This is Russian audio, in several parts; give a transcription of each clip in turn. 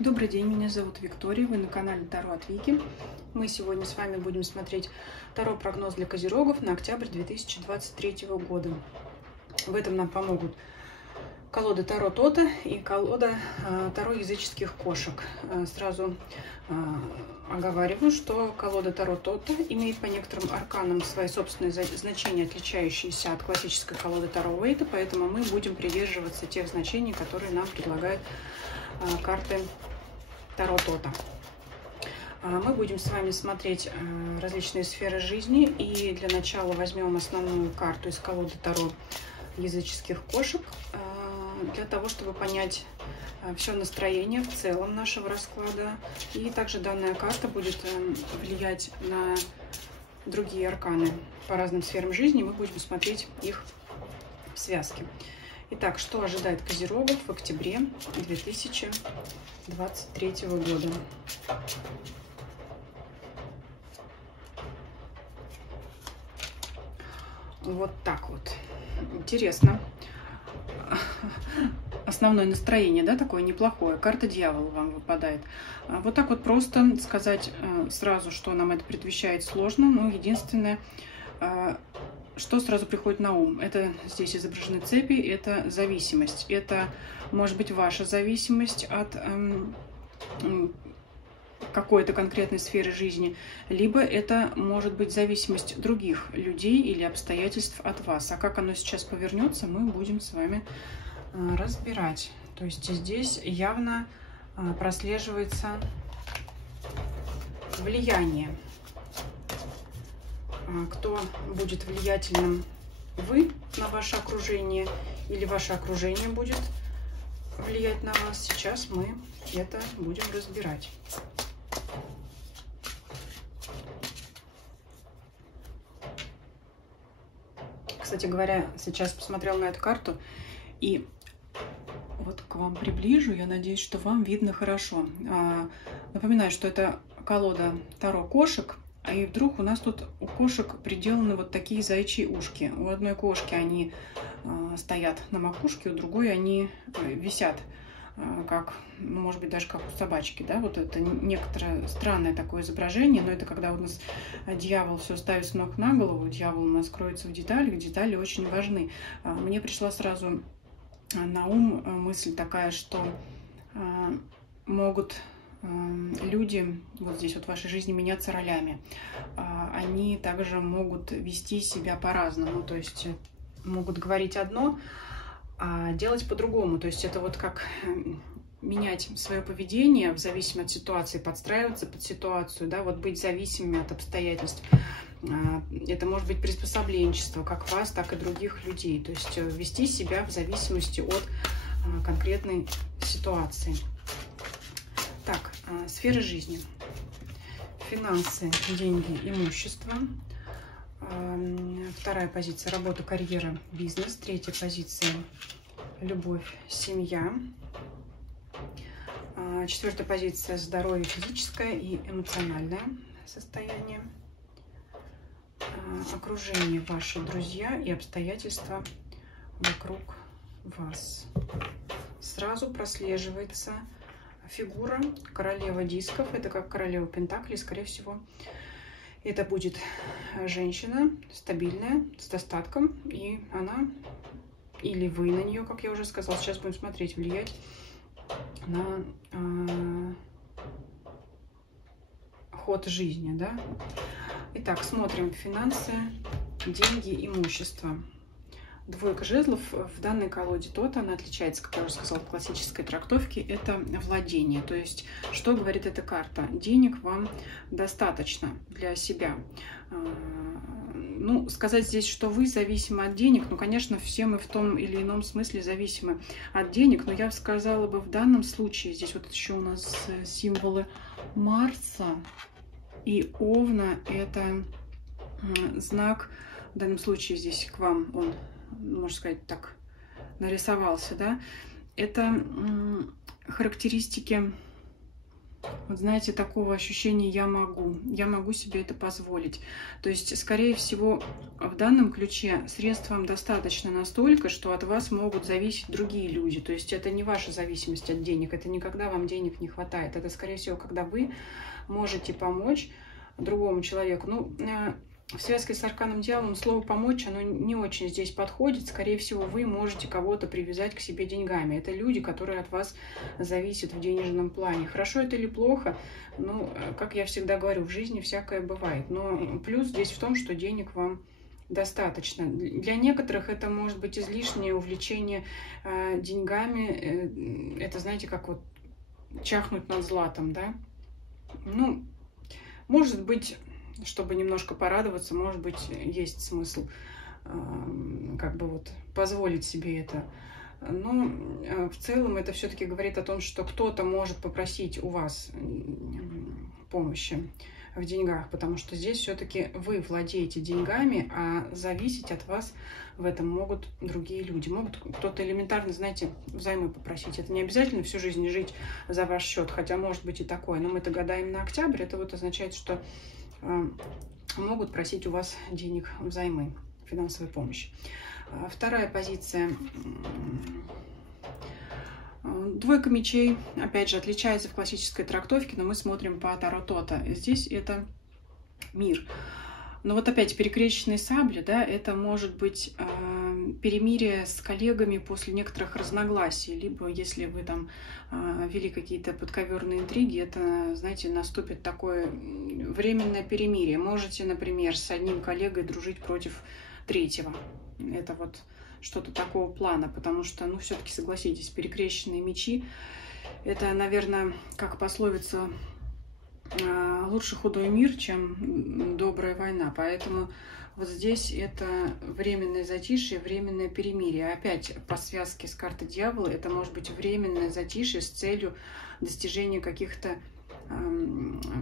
Добрый день, меня зовут Виктория, вы на канале Таро от Вики. Мы сегодня с вами будем смотреть Таро-прогноз для Козерогов на октябрь 2023 года. В этом нам помогут колода Таро Тота и колода Таро языческих кошек. Сразу оговариваю, что колода Таро Тота имеет по некоторым арканам свои собственные значения, отличающиеся от классической колоды Таро Уэйта, поэтому мы будем придерживаться тех значений, которые нам предлагают карты Таро Тота. Мы будем с вами смотреть различные сферы жизни, и для начала возьмем основную карту из колоды Таро языческих кошек, для того, чтобы понять все настроение в целом нашего расклада. И также данная карта будет влиять на другие арканы по разным сферам жизни. Мы будем смотреть их в связке. Итак, что ожидает Козерогов в октябре 2023 года? Вот так вот. Интересно. Основное настроение, да, такое неплохое. Карта дьявола вам выпадает. Вот так вот просто сказать сразу, что нам это предвещает, сложно. Но единственное, что сразу приходит на ум, это здесь изображены цепи, это зависимость. Это может быть ваша зависимость от какой-то конкретной сферы жизни, либо это может быть зависимость других людей или обстоятельств от вас. А как оно сейчас повернется, мы будем с вами разбирать. То есть здесь явно прослеживается влияние. Кто будет влиятельным, вы на ваше окружение, или ваше окружение будет влиять на вас. Сейчас мы это будем разбирать. Кстати говоря, сейчас посмотрела на эту карту и вот к вам приближу. Я надеюсь, что вам видно хорошо. Напоминаю, что это колода Таро кошек. И вдруг у нас тут у кошек приделаны вот такие заячьи ушки. У одной кошки они стоят на макушке, у другой они висят, как, ну, может быть, даже как у собачки, да, вот это некоторое странное такое изображение, но это когда у нас дьявол все ставит с ног на голову, дьявол у нас кроется в детали очень важны. Мне пришла сразу на ум мысль такая, что могут люди вот здесь вот в вашей жизни меняться ролями. Они также могут вести себя по-разному, то есть могут говорить одно, а делать по-другому. То есть это вот как менять свое поведение в зависимости от ситуации, подстраиваться под ситуацию, да, вот быть зависимыми от обстоятельств. Это может быть приспособленчество как вас, так и других людей. То есть вести себя в зависимости от конкретной ситуации. Так, сферы жизни. Финансы, деньги, имущество. Вторая позиция — работа, карьера, бизнес. Третья позиция — любовь, семья. Четвертая позиция — здоровье, физическое и эмоциональное состояние. Окружение, ваши друзья и обстоятельства вокруг вас. Сразу прослеживается фигура королева дисков. Это как королева пентаклей, скорее всего. Это будет женщина стабильная, с достатком, и она, или вы на нее, как я уже сказала, сейчас будем смотреть, влиять на ход жизни, да. Итак, смотрим финансы, деньги, имущество. Двойка жезлов в данной колоде Тота, она отличается, как я уже сказала, от классической трактовки, это владение. То есть, что говорит эта карта? Денег вам достаточно для себя. Ну, сказать здесь, что вы зависимы от денег, ну, конечно, все мы в том или ином смысле зависимы от денег, но я сказала бы в данном случае, здесь вот еще у нас символы Марса и Овна, это знак, в данном случае здесь к вам он, можно сказать, так нарисовался, да, это характеристики Вот знаете, такого ощущения я могу себе это позволить. То есть, скорее всего, в данном ключе средств вам достаточно настолько, что от вас могут зависеть другие люди. То есть это не ваша зависимость от денег, это не когда вам денег не хватает. Это, скорее всего, когда вы можете помочь другому человеку. Ну, в связке с арканом дьяволом слово «помочь» оно не очень здесь подходит. Скорее всего, вы можете кого-то привязать к себе деньгами. Это люди, которые от вас зависят в денежном плане. Хорошо это или плохо? Ну, как я всегда говорю, в жизни всякое бывает. Но плюс здесь в том, что денег вам достаточно. Для некоторых это может быть излишнее увлечение деньгами. Это, знаете, как вот чахнуть над златом, да? Ну, может быть, чтобы немножко порадоваться, может быть, есть смысл как бы вот позволить себе это. Но в целом это все-таки говорит о том, что кто-то может попросить у вас помощи в деньгах, потому что здесь все-таки вы владеете деньгами, а зависеть от вас в этом могут другие люди. Могут кто-то элементарно, знаете, взаймы попросить. Это не обязательно всю жизнь жить за ваш счет, хотя может быть и такое. Но мы-то гадаем на октябрь, это вот означает, что могут просить у вас денег взаймы, финансовой помощи. Вторая позиция. Двойка мечей, опять же, отличается в классической трактовке, но мы смотрим по Таро Тота. Здесь это мир. Но вот опять перекрещенные сабли, да, это может быть перемирие с коллегами после некоторых разногласий, либо если вы там вели какие-то подковерные интриги, это, знаете, наступит такое временное перемирие. Можете, например, с одним коллегой дружить против третьего. Это вот что-то такого плана, потому что, ну, все-таки, согласитесь, перекрещенные мечи, это, наверное, как пословица, лучше худой мир, чем добрая война. Поэтому вот здесь это временное затишье, временное перемирие. Опять по связке с картой дьявола это может быть временное затишье с целью достижения каких-то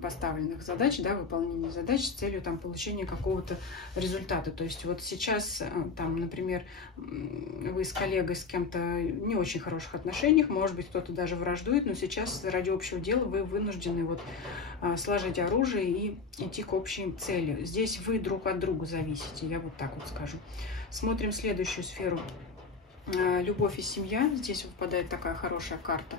поставленных задач, да, выполнения задач с целью там получения какого-то результата. То есть вот сейчас там, например, вы с коллегой с кем-то не очень хороших отношениях, может быть, кто-то даже враждует, но сейчас ради общего дела вы вынуждены вот сложить оружие и идти к общей цели. Здесь вы друг от друга зависите, я вот так вот скажу. Смотрим следующую сферу. Любовь и семья. Здесь выпадает такая хорошая карта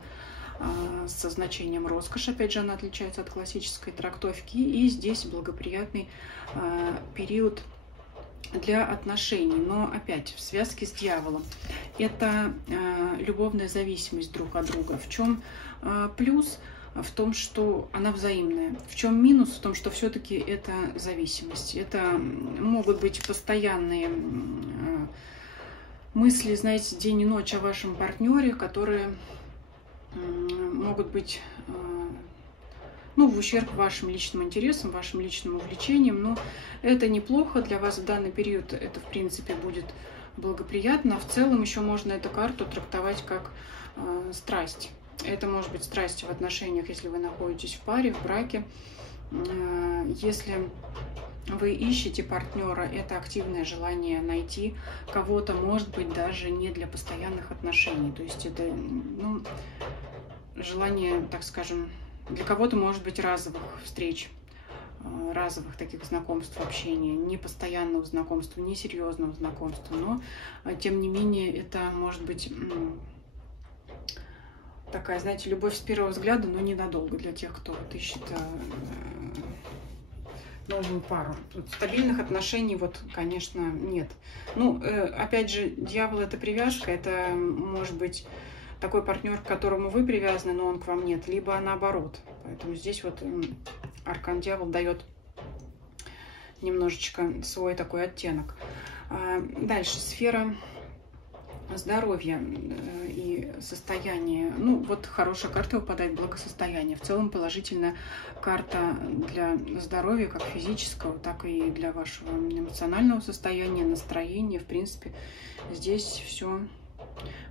со значением роскошь. Опять же, она отличается от классической трактовки. И здесь благоприятный период для отношений. Но опять в связке с дьяволом. Это любовная зависимость друг от друга. В чем плюс? В том, что она взаимная. В чем минус? В том, что все-таки это зависимость. Это могут быть постоянные мысли, знаете, день и ночь о вашем партнере, которые могут быть, ну, в ущерб вашим личным интересам, вашим личным увлечениям. Но это неплохо для вас в данный период. Это, в принципе, будет благоприятно. В целом еще можно эту карту трактовать как страсть. Это может быть страсть в отношениях, если вы находитесь в паре, в браке. Если вы ищете партнера, это активное желание найти кого-то, может быть, даже не для постоянных отношений. То есть это, ну, желание, так скажем, для кого-то может быть разовых встреч, разовых таких знакомств, общения, не постоянного знакомства, не серьезного знакомства. Но, тем не менее, это может быть такая, знаете, любовь с первого взгляда, но ненадолго для тех, кто вот ищет новую пару. Тут стабильных отношений, вот, конечно, нет. Ну, опять же, дьявол — это привязка, это может быть такой партнер, к которому вы привязаны, но он к вам нет, либо наоборот. Поэтому здесь вот аркан дьявол дает немножечко свой такой оттенок. Дальше сфера здоровья и состояния. Ну, вот хорошая карта выпадает, благосостояние. В целом положительная карта для здоровья, как физического, так и для вашего эмоционального состояния, настроения. В принципе, здесь все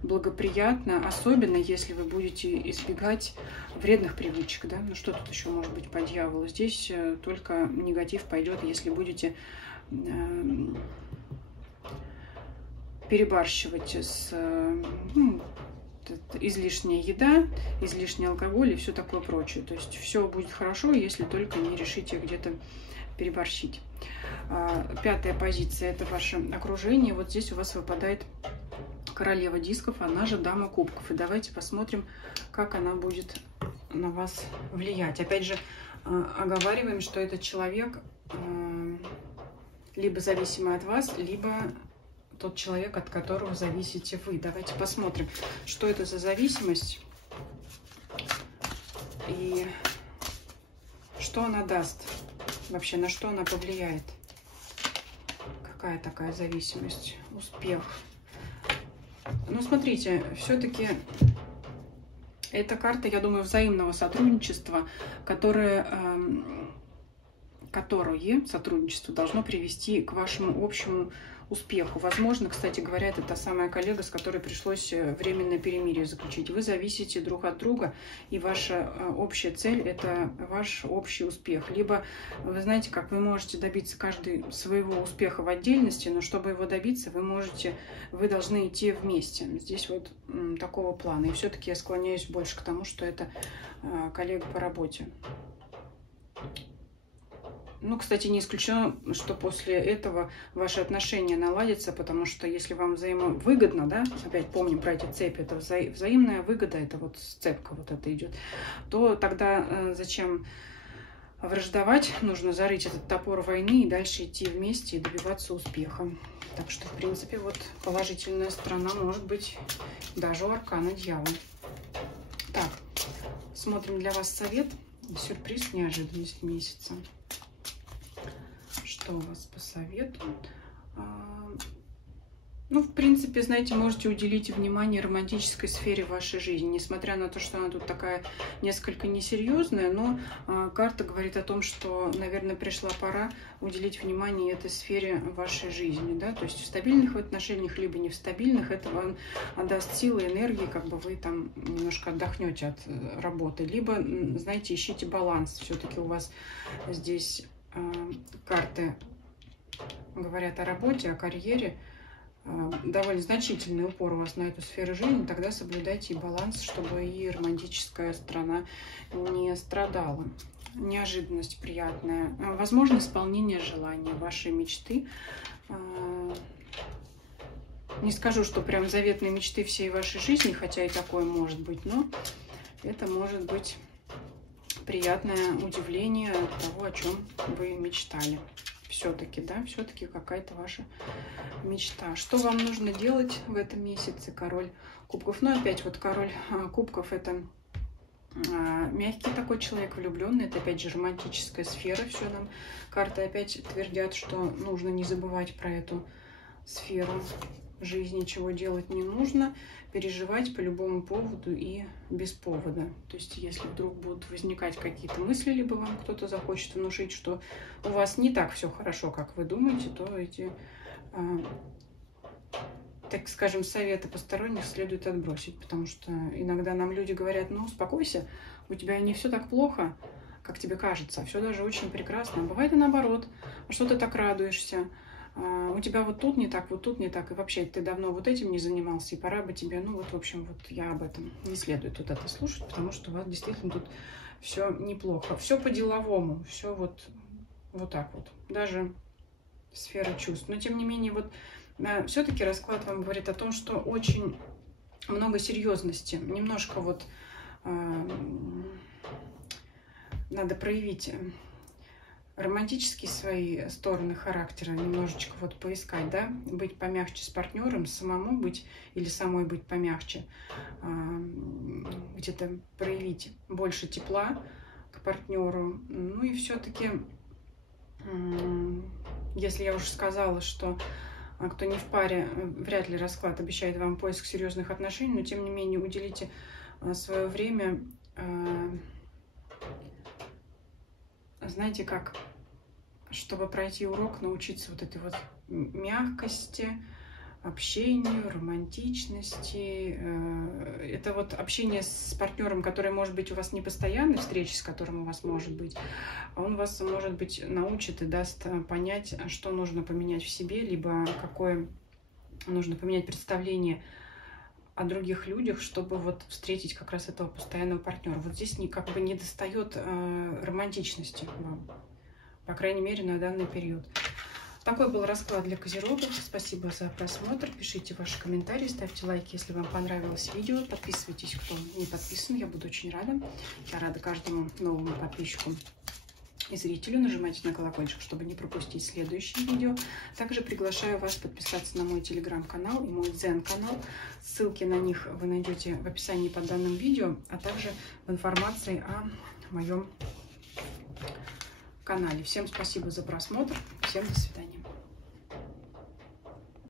благоприятно, особенно если вы будете избегать вредных привычек, да. Ну, что тут еще может быть по дьяволу? Здесь только негатив пойдет, если будете перебарщивать с, ну, излишняя еда, излишний алкоголь и все такое прочее. То есть все будет хорошо, если только не решите где-то переборщить. Пятая позиция – это ваше окружение. Вот здесь у вас выпадает королева дисков, она же дама кубков. И давайте посмотрим, как она будет на вас влиять. Опять же, оговариваем, что этот человек либо зависимый от вас, либо тот человек, от которого зависите вы. Давайте посмотрим, что это за зависимость и что она даст, вообще на что она повлияет. Какая такая зависимость? Успех. Ну, смотрите, все-таки эта карта, я думаю, взаимного сотрудничества, которое сотрудничество должно привести к вашему общему успеху. Возможно, кстати говоря, это та самая коллега, с которой пришлось временное перемирие заключить. Вы зависите друг от друга, и ваша общая цель – это ваш общий успех. Либо, вы знаете, как вы можете добиться каждый своего успеха в отдельности, но чтобы его добиться, вы должны идти вместе. Здесь вот такого плана. И все-таки я склоняюсь больше к тому, что это коллега по работе. Ну, кстати, не исключено, что после этого ваши отношения наладятся, потому что если вам взаимовыгодно, да, опять помним про эти цепи, это взаимная выгода, это вот сцепка вот это идет, то тогда зачем враждовать? Нужно зарыть этот топор войны и дальше идти вместе и добиваться успеха. Так что, в принципе, вот положительная сторона может быть даже у аркана дьявола. Так, смотрим для вас совет, сюрприз, неожиданность месяца. Что у вас посоветуют? Ну, в принципе, знаете, можете уделить внимание романтической сфере вашей жизни. Несмотря на то, что она тут такая несколько несерьезная, но карта говорит о том, что, наверное, пришла пора уделить внимание этой сфере вашей жизни. Да? То есть в стабильных отношениях, либо не в стабильных, это вам даст силы, энергии, как бы вы там немножко отдохнете от работы. Либо, знаете, ищите баланс. Все-таки у вас здесь карты говорят о работе, о карьере. Довольно значительный упор у вас на эту сферу жизни, тогда соблюдайте и баланс, чтобы и романтическая сторона не страдала. Неожиданность приятная. Возможно, исполнение желания, вашей мечты. Не скажу, что прям заветные мечты всей вашей жизни, хотя и такое может быть, но это может быть приятное удивление того, о чем вы мечтали. Все-таки, да, все-таки какая-то ваша мечта. Что вам нужно делать в этом месяце, король кубков? Ну, опять вот король кубков — это мягкий такой человек, влюбленный. Это опять же романтическая сфера. Все нам карты опять твердят, что нужно не забывать про эту сферу жизни, чего делать не нужно, переживать по любому поводу и без повода. То есть, если вдруг будут возникать какие-то мысли, либо вам кто-то захочет внушить, что у вас не так все хорошо, как вы думаете, то эти, так скажем, советы посторонних следует отбросить, потому что иногда нам люди говорят: ну, успокойся, у тебя не все так плохо, как тебе кажется, все даже очень прекрасно. А бывает и наоборот, что ты так радуешься, у тебя вот тут не так, вот тут не так, и вообще ты давно вот этим не занимался, и пора бы тебе, ну вот, в общем, вот я об этом. Не следует вот это слушать, потому что у вас действительно тут все неплохо. Все по-деловому, все вот так вот, даже сфера чувств. Но, тем не менее, вот все-таки расклад вам говорит о том, что очень много серьезности, немножко вот надо проявить романтические свои стороны характера, немножечко вот поискать, да, быть помягче с партнером, самому быть или самой быть помягче, где-то проявить больше тепла к партнеру. Ну и все-таки, если я уже сказала, что кто не в паре, вряд ли расклад обещает вам поиск серьезных отношений, но тем не менее уделите свое время, знаете, как, чтобы пройти урок, научиться вот этой вот мягкости, общению, романтичности. Это вот общение с партнером, который может быть у вас не постоянной, встречи с которым у вас может быть, а он вас, может быть, научит и даст понять, что нужно поменять в себе, либо какое нужно поменять представление о других людях, чтобы вот встретить как раз этого постоянного партнера. Вот здесь как бы не достает романтичности вам, по крайней мере, на данный период. Такой был расклад для Козерогов. Спасибо за просмотр. Пишите ваши комментарии, ставьте лайки, если вам понравилось видео. Подписывайтесь, кто не подписан. Я буду очень рада. Я рада каждому новому подписчику и зрителю. Нажимайте на колокольчик, чтобы не пропустить следующие видео. Также приглашаю вас подписаться на мой телеграм-канал и мой дзен-канал. Ссылки на них вы найдете в описании под данным видео, а также в информации о моем канале. Всем спасибо за просмотр. Всем до свидания.